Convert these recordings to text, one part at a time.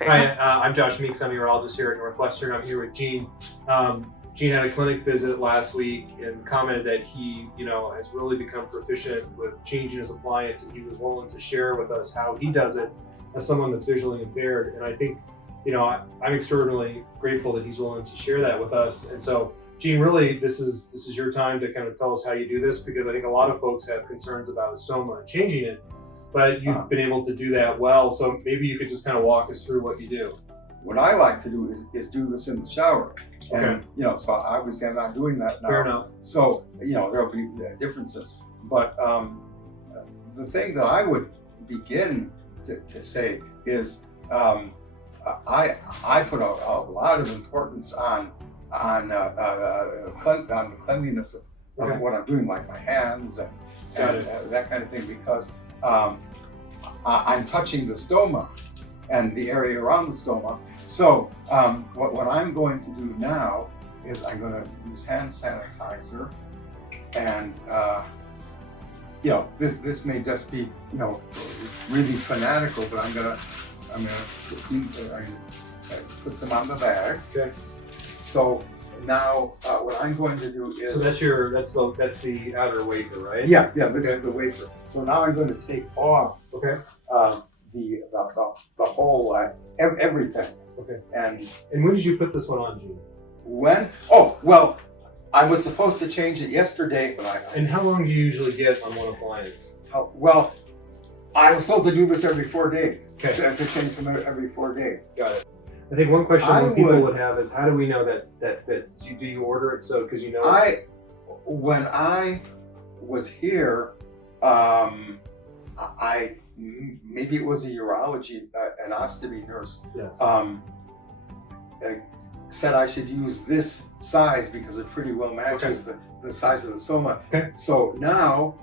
Hi, I'm Josh Meeks. I'm a urologist here at Northwestern. I'm here with Gene. Gene had a clinic visit last week and commented that he, has really become proficient with changing his appliance, and he was willing to share with us how he does it as someone that's visually impaired. And I think, I'm extraordinarily grateful that he's willing to share that with us. And so, Gene, really, this is your time to kind of tell us how you do this, because I think a lot of folks have concerns about stoma and changing it, but you've been able to do that well. So maybe you could just kind of walk us through what you do. What I like to do is do this in the shower. Okay. And, so obviously I'm not doing that now. Fair enough. So, there'll be differences. But the thing that I would begin to say is I put a lot of importance on the cleanliness of what I'm doing, like my hands and that kind of thing, because I'm touching the stoma and the area around the stoma. So what I'm going to do now is I'm going to use hand sanitizer, and this may just be really fanatical, but I'm gonna put some on the bag. Okay. So now what I'm going to do is, So that's the outer wafer, right? yeah, this is the wafer. So now I'm going to take off Okay. the whole everything. Okay. And when did you put this one on, Gene? when? Oh, well, I was supposed to change it yesterday, but And how long do you usually get on one appliance? well, I was told to do this every 4 days. Okay. To change them every 4 days. Got it. I think one question people would have is, how do we know that fits? Do you order it because When I was here, maybe it was a urology, an ostomy nurse, Yes. said I should use this size because it pretty well matches the size of the stoma. Okay. So now,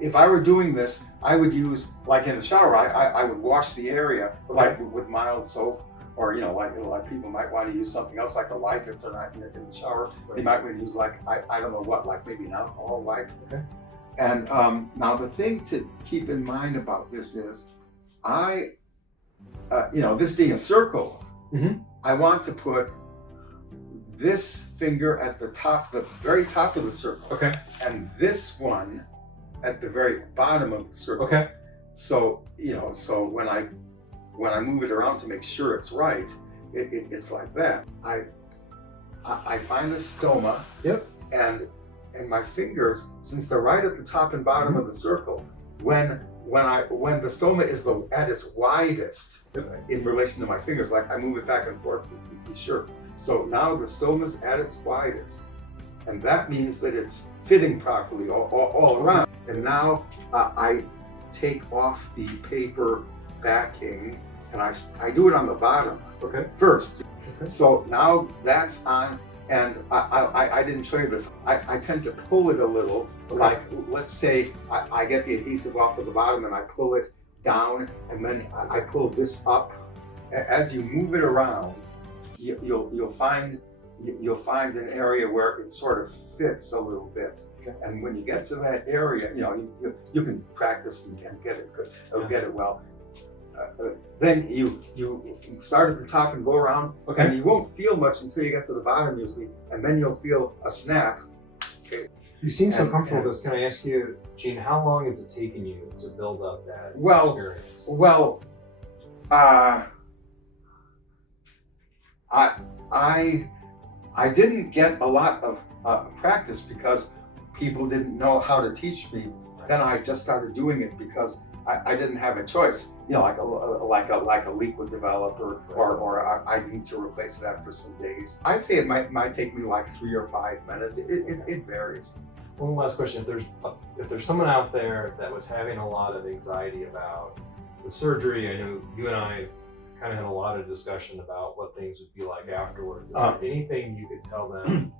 if I were doing this, I would use, like in the shower, I would wash the area like with mild soap, or like people might want to use something else, like a wipe if they're not in the shower. Right. They might want to use I don't know what, like maybe an alcohol wipe. Okay. And now the thing to keep in mind about this is, this being a circle, Mm-hmm. I want to put this finger at the very top of the circle, Okay. and this one at the very bottom of the circle. Okay. So so when I move it around to make sure it's right, it's like that. I find the stoma. Yep. And my fingers, since they're right at the top and bottom of the circle, when the stoma is at its widest in relation to my fingers, like I move it back and forth to be sure. So now the stoma's at its widest, and that means that it's fitting properly all around. And now I take off the paper backing, and I do it on the bottom first. Okay. So now that's on, and I didn't show you this. I tend to pull it a little, like let's say I get the adhesive off of the bottom and I pull it down, and then I pull this up. As you move it around, you'll find an area where it sort of fits a little bit. Okay. And when you get to that area, you can practice and get it good, or get it well. Then you start at the top and go around, and you won't feel much until you get to the bottom usually, and then you'll feel a snap. Okay. You seem so comfortable with this. Can I ask you, Gene, how long has it taken you to build up that experience? Well, I didn't get a lot of practice because people didn't know how to teach me. Then I just started doing it because I didn't have a choice. Like a leak would develop, or I need to replace it after some days. I'd say it might take me like 3 or 5 minutes. It varies. One last question: if there's someone out there that was having a lot of anxiety about the surgery, I know you and I kind of had a lot of discussion about what things would be like afterwards. Is there anything you could tell them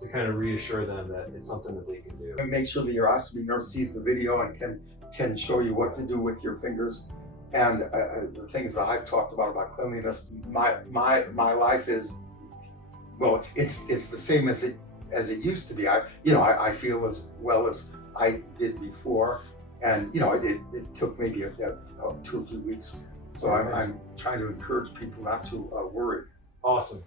to kind of reassure them that it's something that they can do? And make sure the urostomy nurse sees the video and can show you what to do with your fingers. And the things that I've talked about cleanliness, my life is, well, it's the same as it used to be. I feel as well as I did before, and it took maybe 2 or 3 weeks So I'm trying to encourage people not to worry. Awesome.